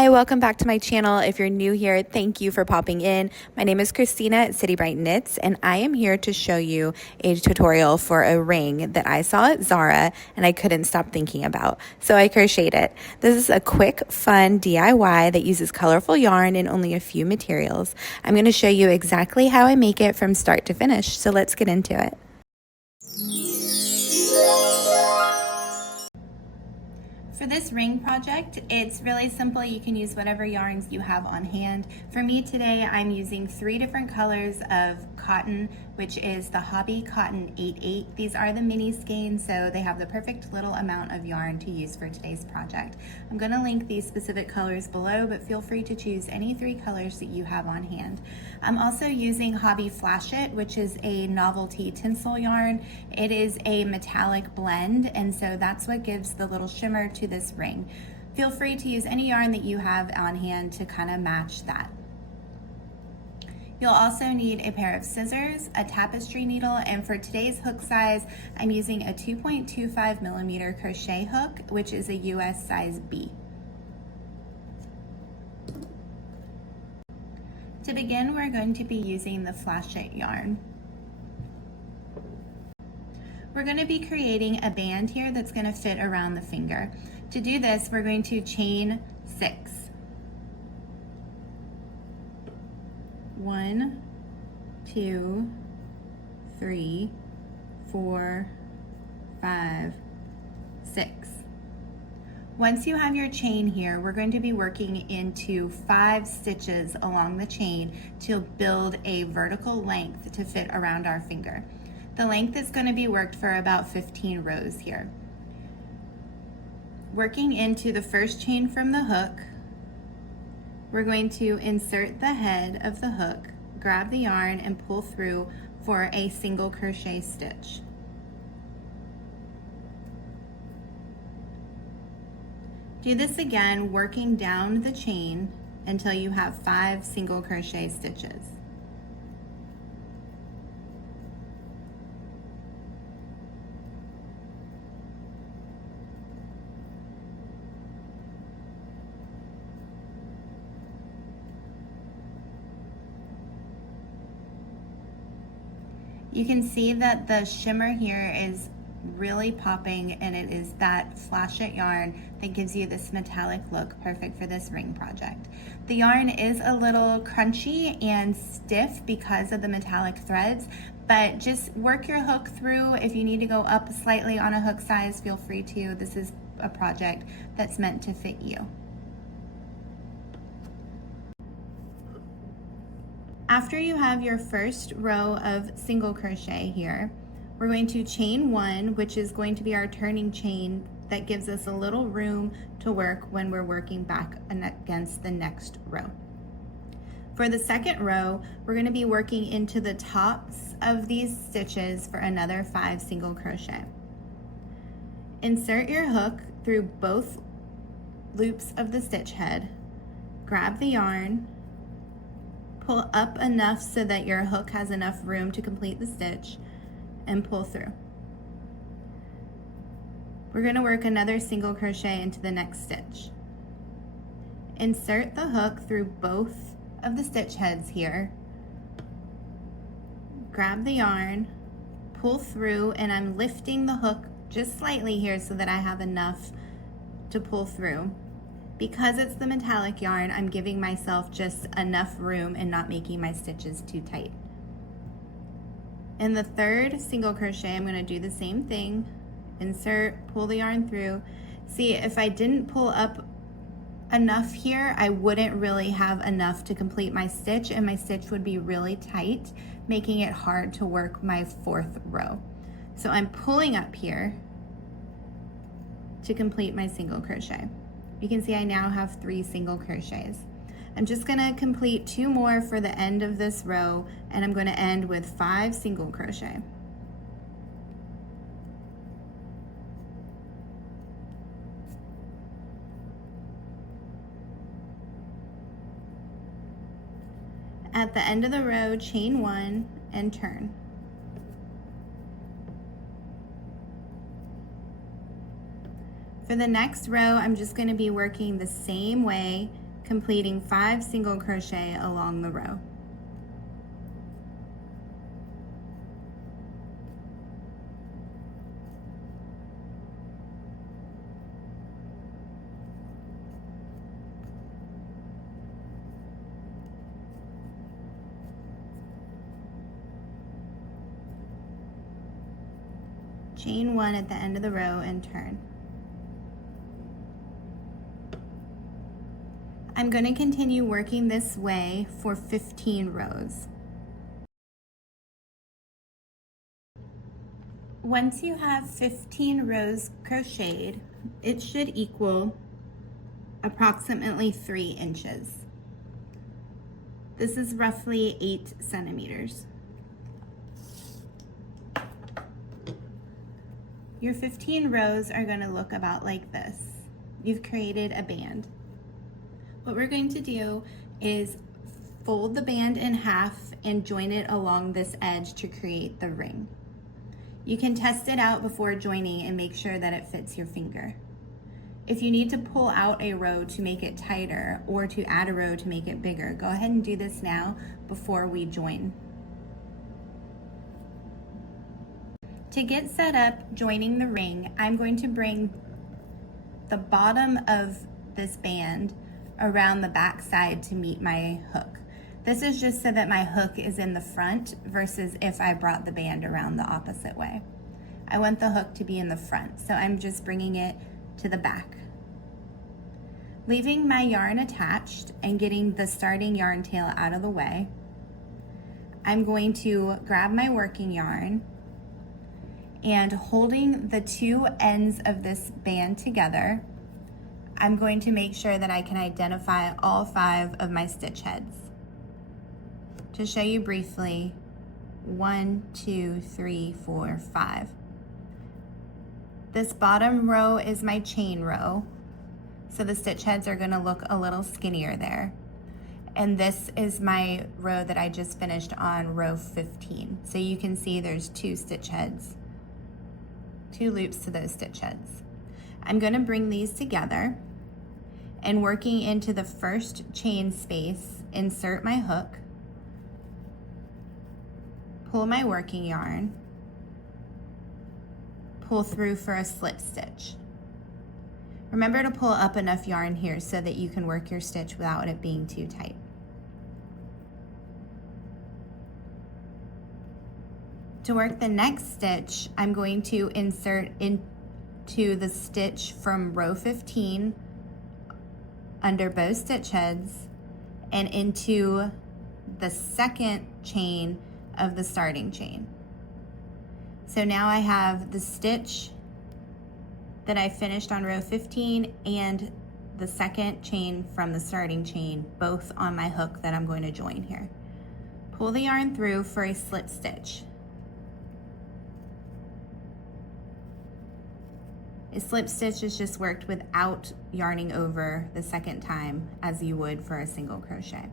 Hi, welcome back to my channel. If you're new here, thank you for popping in. My name is Christina at Citybrightknits, and I am here to show you a tutorial for a ring that I saw at Zara and I couldn't stop thinking about, so I crocheted it. This is a quick, fun DIY that uses colorful yarn and only a few materials. I'm going to show you exactly how I make it from start to finish, so let's get into it. For this ring project, it's really simple. You can use whatever yarns you have on hand. For me today, I'm using 3 different colors of cotton, which is the Hobby Cotton 8/8. These are the mini skeins, so they have the perfect little amount of yarn to use for today's project. I'm going to link these specific colors below, but feel free to choose any 3 colors that you have on hand. I'm also using Hobby Flash It, which is a novelty tinsel yarn. It is a metallic blend, and so that's what gives the little shimmer to this ring. Feel free to use any yarn that you have on hand to kind of match that. You'll also need a pair of scissors, a tapestry needle, and for today's hook size, I'm using a 2.25 millimeter crochet hook, which is a US size B. To begin, we're going to be using the Flash It yarn. We're going to be creating a band here that's going to fit around the finger. To do this, we're going to chain 6. 1, 2, 3, 4, 5, 6. Once you have your chain here, we're going to be working into 5 stitches along the chain to build a vertical length to fit around our finger. The length is going to be worked for about 15 rows here. Working into the first chain from the hook, we're going to insert the head of the hook, grab the yarn, and pull through for a single crochet stitch. Do this again, working down the chain until you have 5 single crochet stitches. You can see that the shimmer here is really popping, and it is that Flash It yarn that gives you this metallic look, perfect for this ring project. The yarn is a little crunchy and stiff because of the metallic threads, but just work your hook through. If you need to go up slightly on a hook size, feel free to. This is a project that's meant to fit you. After you have your first row of single crochet here, we're going to chain 1, which is going to be our turning chain that gives us a little room to work when we're working back against the next row. For the second row, we're going to be working into the tops of these stitches for another 5 single crochet. Insert your hook through both loops of the stitch head, grab the yarn, pull up enough so that your hook has enough room to complete the stitch, and pull through. We're going to work another single crochet into the next stitch. Insert the hook through both of the stitch heads here, grab the yarn, pull through, and I'm lifting the hook just slightly here so that I have enough to pull through. Because it's the metallic yarn, I'm giving myself just enough room and not making my stitches too tight. In the third single crochet, I'm going to do the same thing. Insert, pull the yarn through. See, if I didn't pull up enough here, I wouldn't really have enough to complete my stitch, and my stitch would be really tight, making it hard to work my 4th row. So I'm pulling up here to complete my single crochet. You can see I now have 3 single crochets. I'm just going to complete 2 more for the end of this row, and I'm going to end with 5 single crochet. At the end of the row, chain 1 and turn. For the next row, I'm just going to be working the same way completing 5 single crochet along the row. Chain 1 at the end of the row and turn. I'm going to continue working this way for 15 rows. Once you have 15 rows crocheted, it should equal approximately 3 inches. This is roughly 8 centimeters. Your 15 rows are going to look about like this. You've created a band. What we're going to do is fold the band in half and join it along this edge to create the ring. You can test it out before joining and make sure that it fits your finger. If you need to pull out a row to make it tighter or to add a row to make it bigger, go ahead and do this now before we join. To get set up joining the ring, I'm going to bring the bottom of this band around the back side to meet my hook. This is just so that my hook is in the front versus if I brought the band around the opposite way. I want the hook to be in the front, so I'm just bringing it to the back. Leaving my yarn attached and getting the starting yarn tail out of the way, I'm going to grab my working yarn and holding the 2 ends of this band together, I'm going to make sure that I can identify all 5 of my stitch heads. To show you briefly, 1, 2, 3, 4, 5. This bottom row is my chain row, so the stitch heads are going to look a little skinnier there. And this is my row that I just finished on row 15. So you can see there's 2 stitch heads, 2 loops to those stitch heads. I'm going to bring these together and working into the first chain space, insert my hook, pull my working yarn, pull through for a slip stitch. Remember to pull up enough yarn here so that you can work your stitch without it being too tight. To work the next stitch, I'm going to insert into the stitch from row 15 under both stitch heads and into the second chain of the starting chain. So now I have the stitch that I finished on row 15 and the second chain from the starting chain, both on my hook that I'm going to join here. Pull the yarn through for a slip stitch. A slip stitch is just worked without yarning over the second time as you would for a single crochet.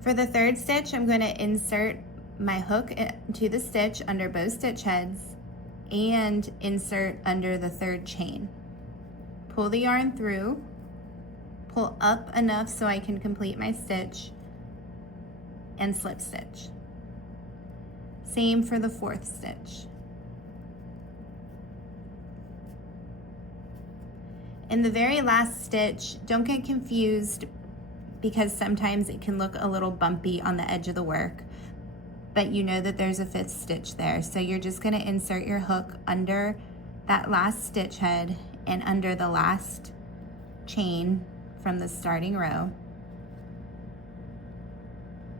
For the third stitch, I'm going to insert my hook into the stitch under both stitch heads and insert under the third chain. Pull the yarn through, pull up enough so I can complete my stitch, and slip stitch. Same for the fourth stitch. In the very last stitch, don't get confused because sometimes it can look a little bumpy on the edge of the work, but you know that there's a 5th stitch there. So you're just going to insert your hook under that last stitch head and under the last chain from the starting row.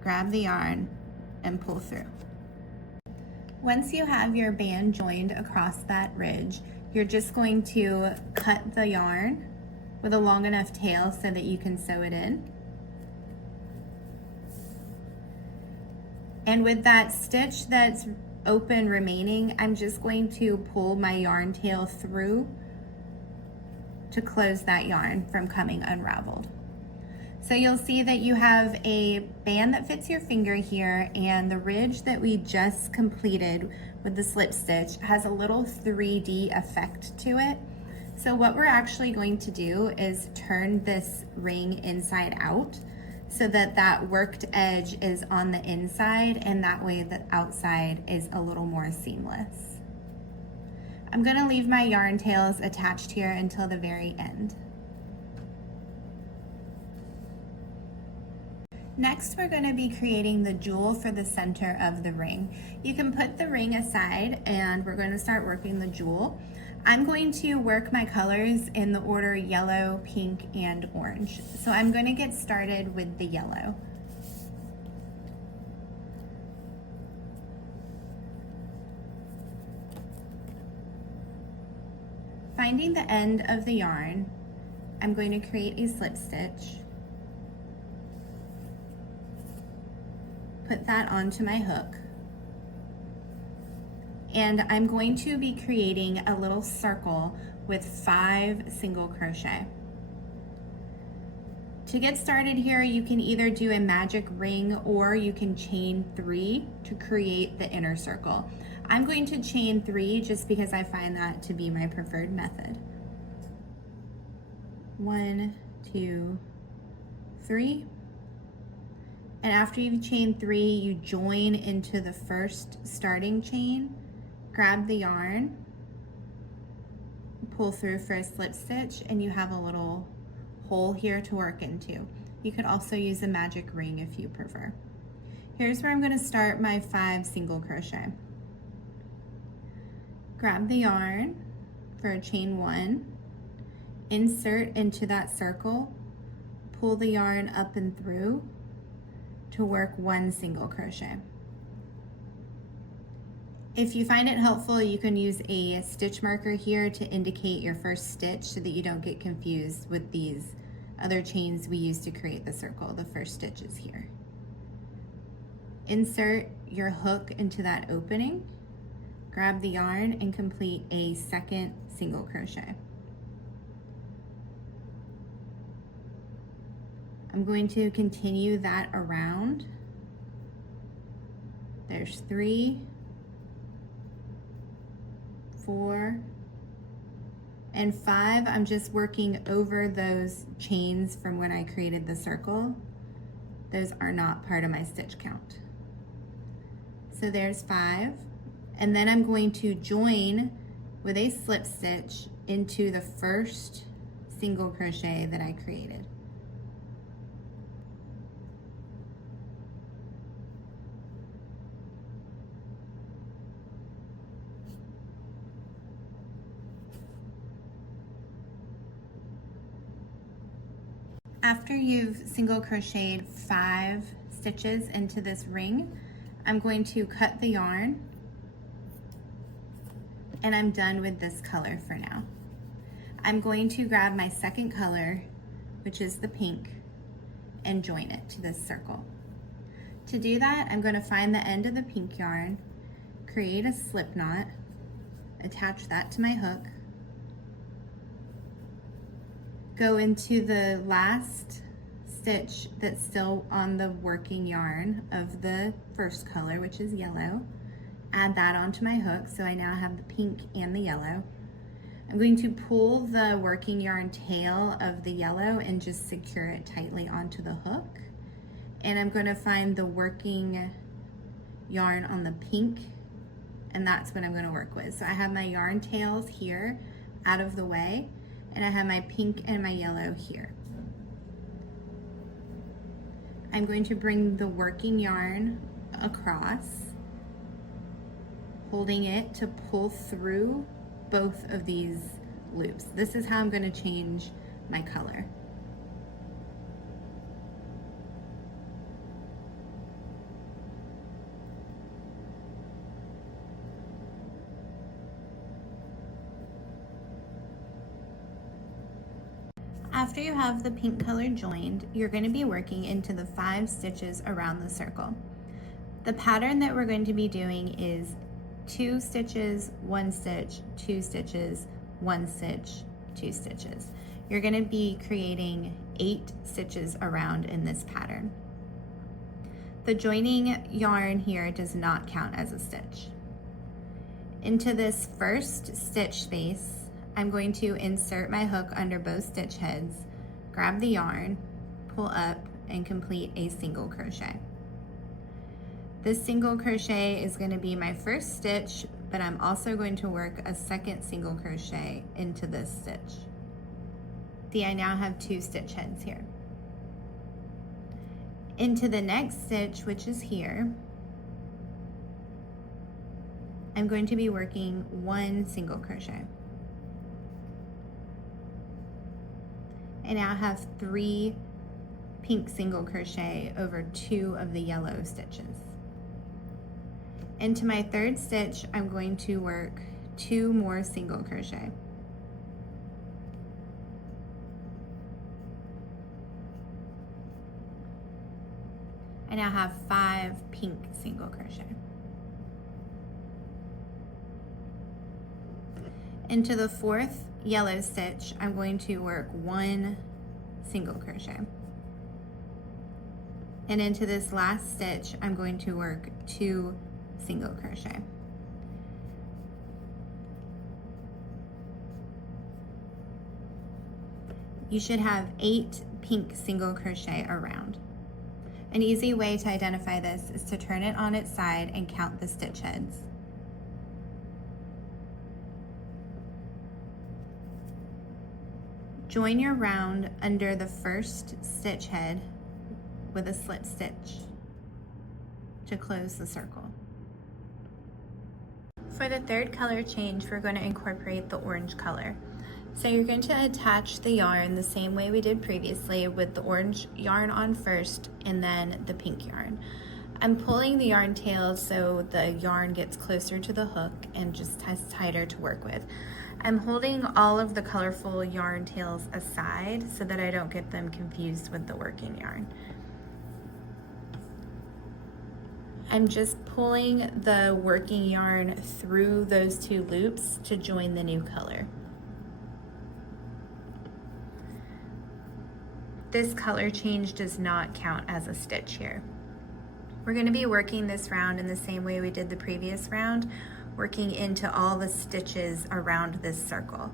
Grab the yarn and pull through. Once you have your band joined across that ridge, you're just going to cut the yarn with a long enough tail so that you can sew it in. And with that stitch that's open remaining, I'm just going to pull my yarn tail through to close that yarn from coming unraveled. So you'll see that you have a band that fits your finger here, and the ridge that we just completed with the slip stitch has a little 3D effect to it. So what we're actually going to do is turn this ring inside out so that that worked edge is on the inside, and that way the outside is a little more seamless. I'm going to leave my yarn tails attached here until the very end. Next, we're going to be creating the jewel for the center of the ring. You can put the ring aside and we're going to start working the jewel. I'm going to work my colors in the order yellow, pink, and orange. So I'm going to get started with the yellow. Finding the end of the yarn, I'm going to create a slip stitch. Put that onto my hook. And I'm going to be creating a little circle with 5 single crochet. To get started here, you can either do a magic ring or you can chain 3 to create the inner circle. I'm going to chain 3 just because I find that to be my preferred method. 1, 2, 3. And after you've chained 3, you join into the first starting chain, grab the yarn, pull through for a slip stitch, and you have a little hole here to work into. You could also use a magic ring if you prefer. Here's where I'm going to start my 5 single crochet. Grab the yarn for a chain 1, insert into that circle, pull the yarn up and through to work 1 single crochet. If you find it helpful, you can use a stitch marker here to indicate your first stitch so that you don't get confused with these other chains we use to create the circle. The first stitch is here. Insert your hook into that opening, grab the yarn, and complete a 2nd single crochet. I'm going to continue that around. There's 3, 4, and 5. I'm just working over those chains from when I created the circle. Those are not part of my stitch count. So there's 5, and then I'm going to join with a slip stitch into the first single crochet that I created. After you've single crocheted 5 stitches into this ring, I'm going to cut the yarn, and I'm done with this color for now. I'm going to grab my 2nd color, which is the pink, and join it to this circle. To do that, I'm going to find the end of the pink yarn, create a slip knot, attach that to my hook, go into the last stitch that's still on the working yarn of the first color, which is yellow, add that onto my hook, so I now have the pink and the yellow. I'm going to pull the working yarn tail of the yellow and just secure it tightly onto the hook, and I'm going to find the working yarn on the pink, and that's what I'm going to work with. So I have my yarn tails here out of the way, and I have my pink and my yellow here. I'm going to bring the working yarn across, holding it to pull through both of these loops. This is how I'm going to change my color. After you have the pink color joined, you're going to be working into the 5 stitches around the circle. The pattern that we're going to be doing is 2 stitches, 1 stitch, 2 stitches, 1 stitch, 2 stitches. You're going to be creating 8 stitches around in this pattern. The joining yarn here does not count as a stitch. Into this first stitch space, I'm going to insert my hook under both stitch heads, grab the yarn, pull up, and complete a single crochet. This single crochet is going to be my first stitch, but I'm also going to work a second single crochet into this stitch. See, I now have 2 stitch heads here. Into the next stitch, which is here, I'm going to be working 1 single crochet. I now have 3 pink single crochet over 2 of the yellow stitches. Into my third stitch, I'm going to work 2 more single crochet. I now have 5 pink single crochet. Into the fourth yellow stitch, I'm going to work 1 single crochet. And into this last stitch, I'm going to work 2 single crochet. You should have 8 pink single crochet around. An easy way to identify this is to turn it on its side and count the stitch heads. Join your round under the first stitch head with a slip stitch to close the circle. For the third color change, we're going to incorporate the orange color. So you're going to attach the yarn the same way we did previously, with the orange yarn on first and then the pink yarn. I'm pulling the yarn tail so the yarn gets closer to the hook and just tighter to work with. I'm holding all of the colorful yarn tails aside so that I don't get them confused with the working yarn. I'm just pulling the working yarn through those 2 loops to join the new color. This color change does not count as a stitch here. We're going to be working this round in the same way we did the previous round, working into all the stitches around this circle.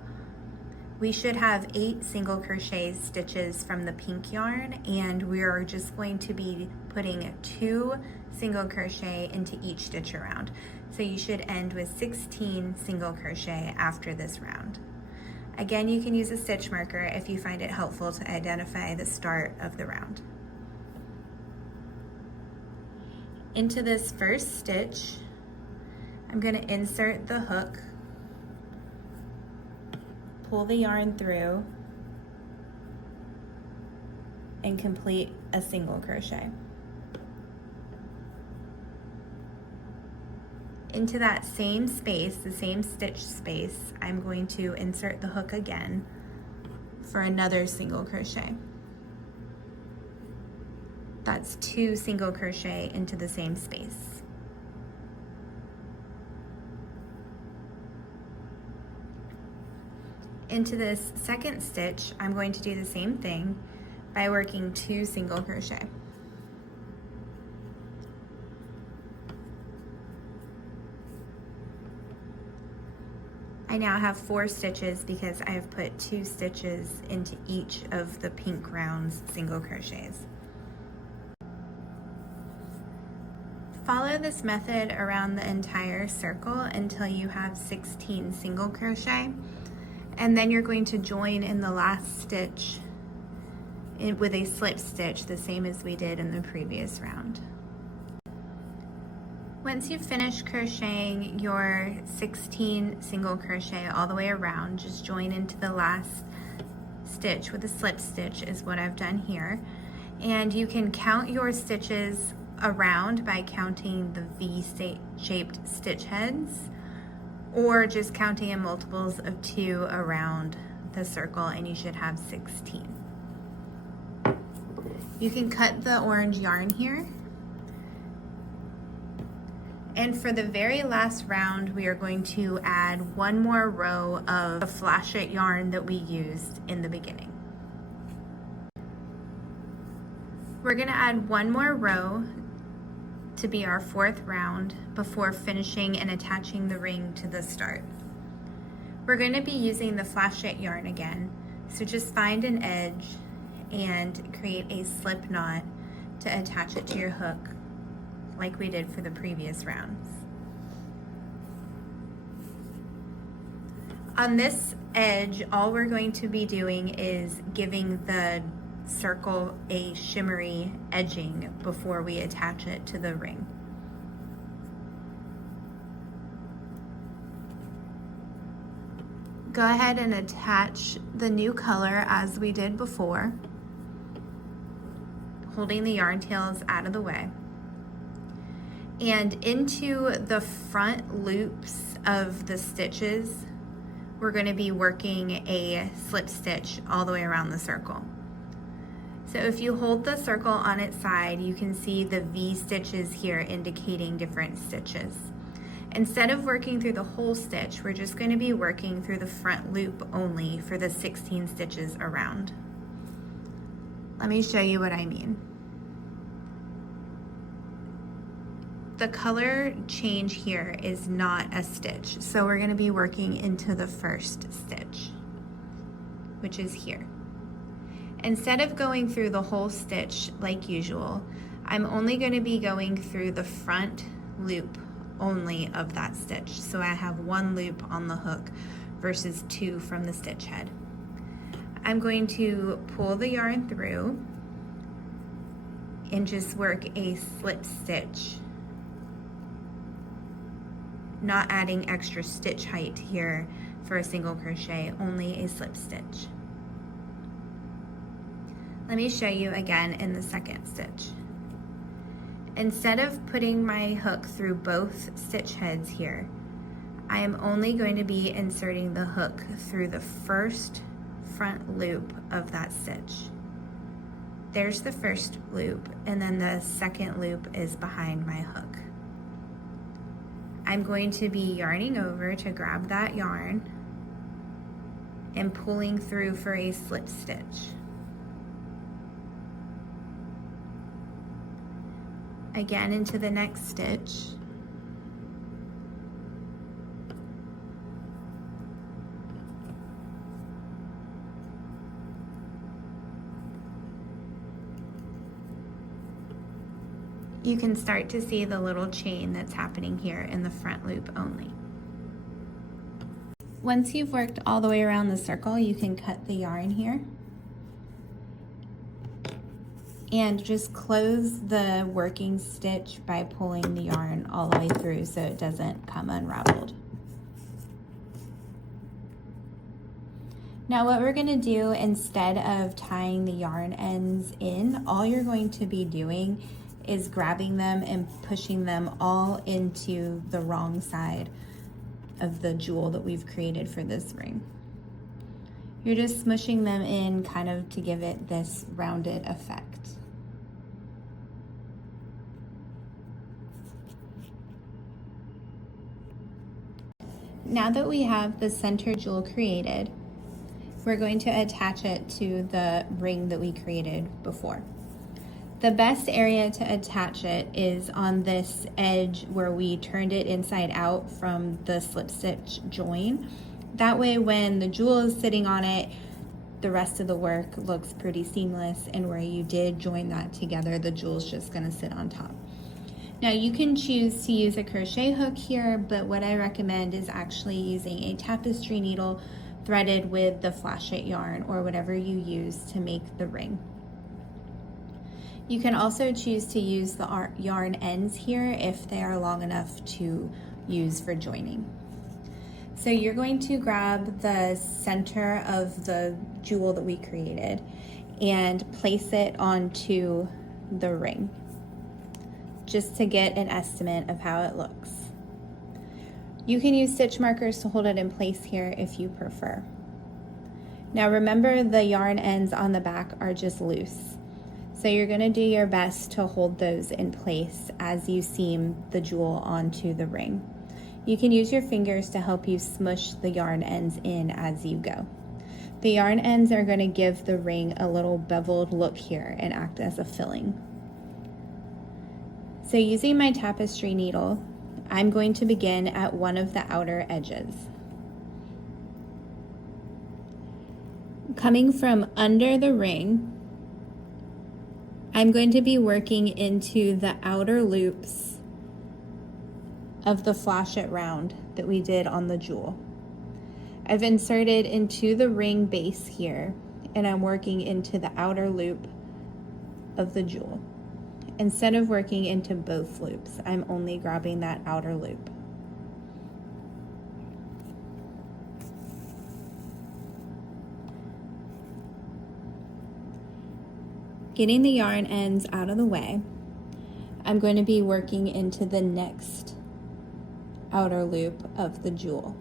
We should have 8 single crochet stitches from the pink yarn, and we are just going to be putting 2 single crochet into each stitch around. So you should end with 16 single crochet after this round. Again, you can use a stitch marker if you find it helpful to identify the start of the round. Into this first stitch, I'm going to insert the hook, pull the yarn through, and complete a single crochet. Into that same space, the same stitch space, I'm going to insert the hook again for another single crochet. That's 2 single crochet into the same space. Into this second stitch, I'm going to do the same thing by working 2 single crochet. I now have 4 stitches because I have put 2 stitches into each of the pink rounds single crochets. Follow this method around the entire circle until you have 16 single crochet, and then you're going to join in the last stitch with a slip stitch, the same as we did in the previous round. Once you've finished crocheting your 16 single crochet all the way around, just join into the last stitch with a slip stitch is what I've done here. And you can count your stitches around by counting the V-shaped stitch heads, or just counting in multiples of 2 around the circle, and you should have 16. You can cut the orange yarn here. And for the very last round, we are going to add 1 more row of the flashette yarn that we used in the beginning. We're going to add 1 more row to be our 4th round before finishing and attaching the ring to the start. We're going to be using the flashette yarn again, so just find an edge and create a slip knot to attach it to your hook like we did for the previous rounds. On this edge, all we're going to be doing is giving the circle a shimmery edging before we attach it to the ring. Go ahead and attach the new color as we did before, holding the yarn tails out of the way. And into the front loops of the stitches, we're going to be working a slip stitch all the way around the circle. So if you hold the circle on its side, you can see the V stitches here indicating different stitches. Instead of working through the whole stitch, we're just going to be working through the front loop only for the 16 stitches around. Let me show you what I mean. The color change here is not a stitch, so we're going to be working into the first stitch, which is here. Instead of going through the whole stitch like usual, I'm only going to be going through the front loop only of that stitch. So I have one loop on the hook versus two from the stitch head. I'm going to pull the yarn through and just work a slip stitch, not adding extra stitch height here for a single crochet, only a slip stitch. Let me show you again in the second stitch. Instead of putting my hook through both stitch heads here, I am only going to be inserting the hook through the first front loop of that stitch. There's the first loop, and then the second loop is behind my hook. I'm going to be yarning over to grab that yarn and pulling through for a slip stitch. Again into the next stitch. You can start to see the little chain that's happening here in the front loop only. Once you've worked all the way around the circle, you can cut the yarn here and just close the working stitch by pulling the yarn all the way through so it doesn't come unraveled. Now what we're going to do, instead of tying the yarn ends in, all you're going to be doing is grabbing them and pushing them all into the wrong side of the jewel that we've created for this ring. You're just smushing them in kind of to give it this rounded effect. Now that we have the center jewel created, we're going to attach it to the ring that we created before. The best area to attach it is on this edge where we turned it inside out from the slip stitch join. That way when the jewel is sitting on it, the rest of the work looks pretty seamless, and where you did join that together, the jewel's just gonna sit on top. Now you can choose to use a crochet hook here, but what I recommend is actually using a tapestry needle threaded with the flashette yarn or whatever you use to make the ring. You can also choose to use the yarn ends here if they are long enough to use for joining. So you're going to grab the center of the jewel that we created and place it onto the ring, just to get an estimate of how it looks. You can use stitch markers to hold it in place here if you prefer. Now remember, the yarn ends on the back are just loose, so you're going to do your best to hold those in place as you seam the jewel onto the ring. You can use your fingers to help you smush the yarn ends in as you go. The yarn ends are going to give the ring a little beveled look here and act as a filling. So using my tapestry needle, I'm going to begin at one of the outer edges. Coming from under the ring, I'm going to be working into the outer loops of the flash it round that we did on the jewel. I've inserted into the ring base here, and I'm working into the outer loop of the jewel. Instead of working into both loops, I'm only grabbing that outer loop. Getting the yarn ends out of the way, I'm going to be working into the next outer loop of the jewel.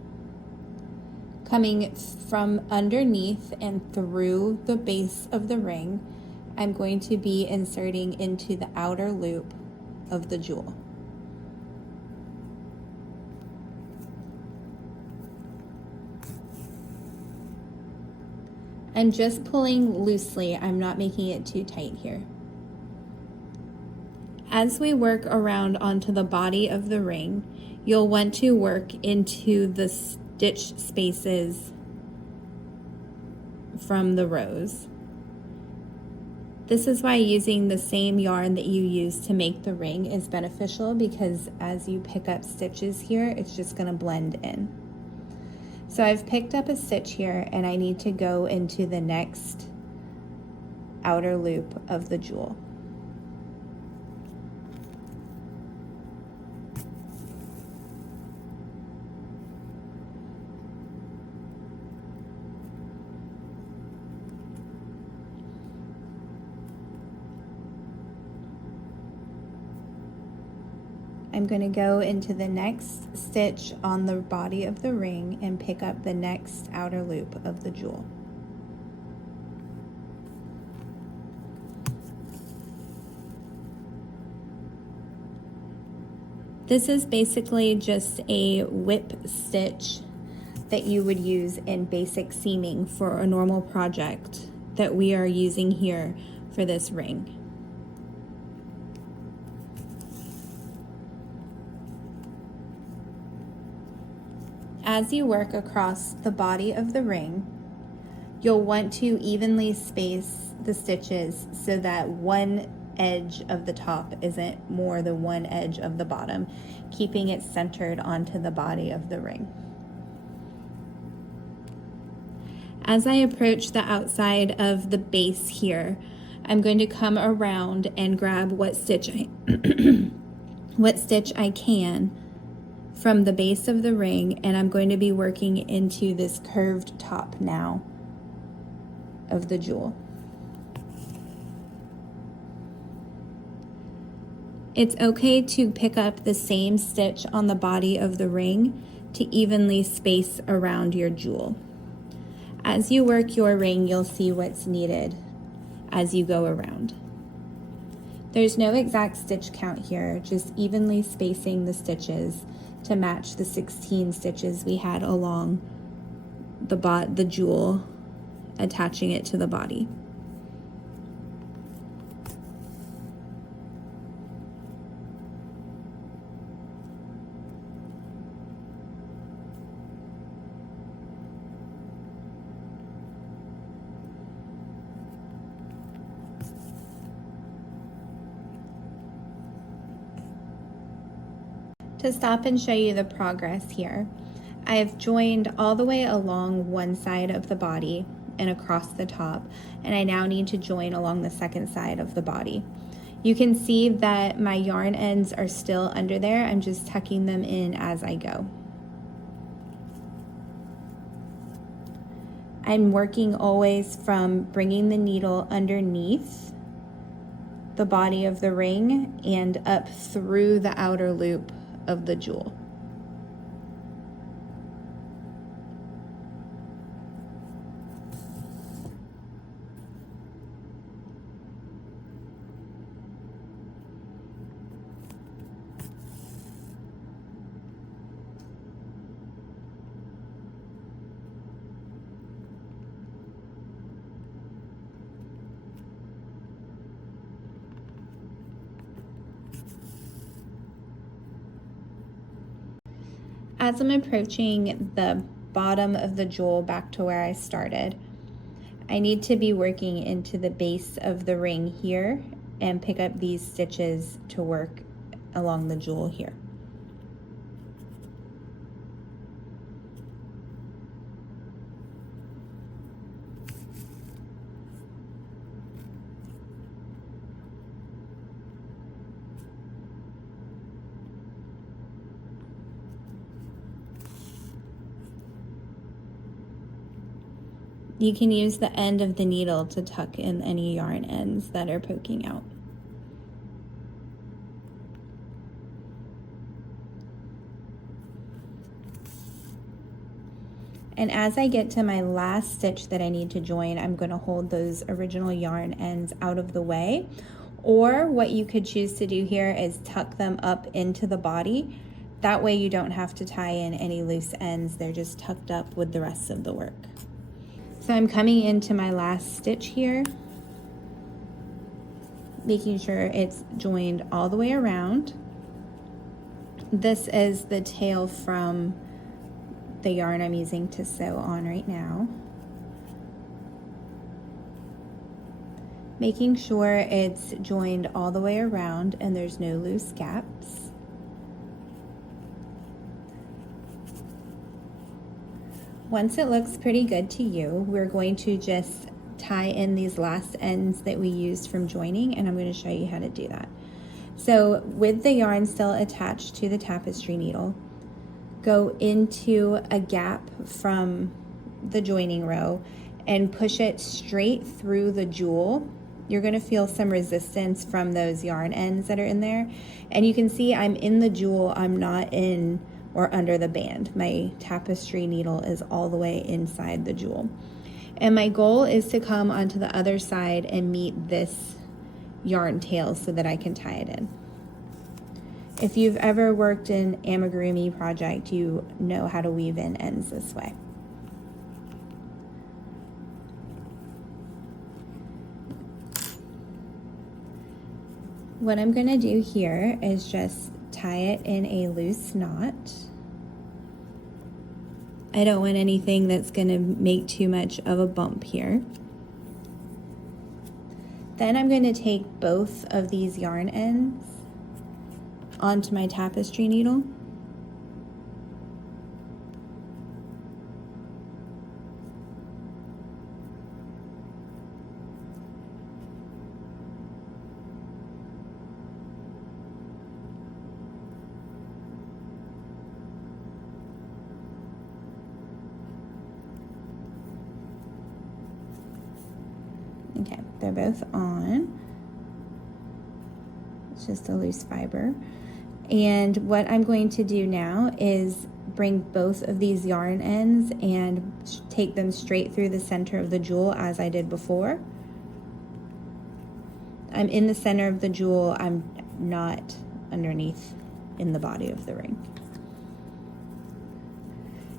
Coming from underneath and through the base of the ring, I'm going to be inserting into the outer loop of the jewel. I'm just pulling loosely, I'm not making it too tight here. As we work around onto the body of the ring, you'll want to work into the stitch spaces from the rows. This is why using the same yarn that you use to make the ring is beneficial, because as you pick up stitches here, it's just going to blend in. So I've picked up a stitch here, and I need to go into the next outer loop of the jewel. I'm going to go into the next stitch on the body of the ring and pick up the next outer loop of the jewel. This is basically just a whip stitch that you would use in basic seaming for a normal project that we are using here for this ring. As you work across the body of the ring, you'll want to evenly space the stitches so that one edge of the top isn't more than one edge of the bottom, keeping it centered onto the body of the ring. As I approach the outside of the base here, I'm going to come around and grab what stitch I can from the base of the ring, and I'm going to be working into this curved top now of the jewel. It's okay to pick up the same stitch on the body of the ring to evenly space around your jewel. As you work your ring, you'll see what's needed as you go around. There's no exact stitch count here, just evenly spacing the stitches to match the 16 stitches we had along the jewel, attaching it to the body. To stop and show you the progress here, I have joined all the way along one side of the body and across the top, and I now need to join along the second side of the body. You can see that my yarn ends are still under there. I'm just tucking them in as I go. I'm working always from bringing the needle underneath the body of the ring and up through the outer loop of the jewel. As I'm approaching the bottom of the jewel back to where I started, I need to be working into the base of the ring here and pick up these stitches to work along the jewel here. You can use the end of the needle to tuck in any yarn ends that are poking out. And as I get to my last stitch that I need to join, I'm going to hold those original yarn ends out of the way. Or what you could choose to do here is tuck them up into the body. That way you don't have to tie in any loose ends. They're just tucked up with the rest of the work. So I'm coming into my last stitch here, making sure it's joined all the way around. This is the tail from the yarn I'm using to sew on right now. Making sure it's joined all the way around and there's no loose gaps. Once it looks pretty good to you, we're going to just tie in these last ends that we used from joining, and I'm going to show you how to do that. So with the yarn still attached to the tapestry needle, go into a gap from the joining row and push it straight through the jewel. You're going to feel some resistance from those yarn ends that are in there, and you can see I'm in the jewel, I'm not in or under the band. My tapestry needle is all the way inside the jewel. And my goal is to come onto the other side and meet this yarn tail so that I can tie it in. If you've ever worked an amigurumi project, you know how to weave in ends this way. What I'm gonna do here is just tie it in a loose knot. I don't want anything that's going to make too much of a bump here. Then I'm going to take both of these yarn ends onto my tapestry needle. Okay, they're both on. It's just a loose fiber. And what I'm going to do now is bring both of these yarn ends and take them straight through the center of the jewel as I did before. I'm in the center of the jewel, I'm not underneath in the body of the ring.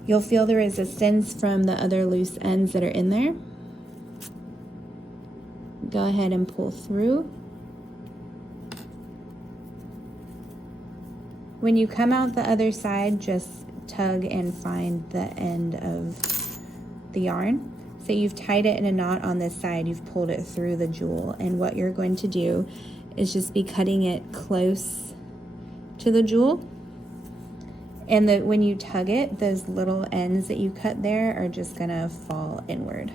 You'll feel the resistance from the other loose ends that are in there. Go ahead and pull through. When you come out the other side, just tug and find the end of the yarn. So you've tied it in a knot on this side, you've pulled it through the jewel, and what you're going to do is just be cutting it close to the jewel. And when you tug it, those little ends that you cut there are just gonna fall inward.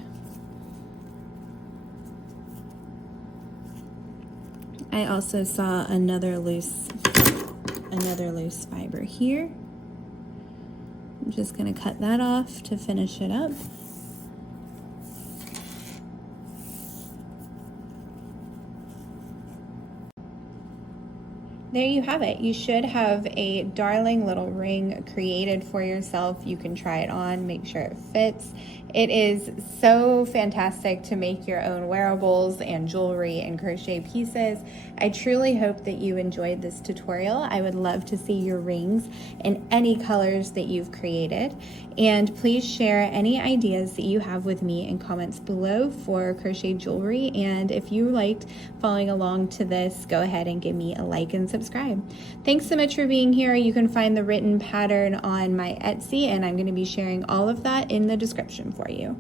I also saw another loose fiber here. I'm just going to cut that off to finish it up. There you have it. You should have a darling little ring created for yourself. You can try it on, make sure it fits. It is so fantastic to make your own wearables and jewelry and crochet pieces. I truly hope that you enjoyed this tutorial. I would love to see your rings in any colors that you've created. And please share any ideas that you have with me in comments below for crochet jewelry. And if you liked following along to this, go ahead and give me a like and subscribe. Thanks so much for being here. You can find the written pattern on my Etsy, and I'm going to be sharing all of that in the description for you.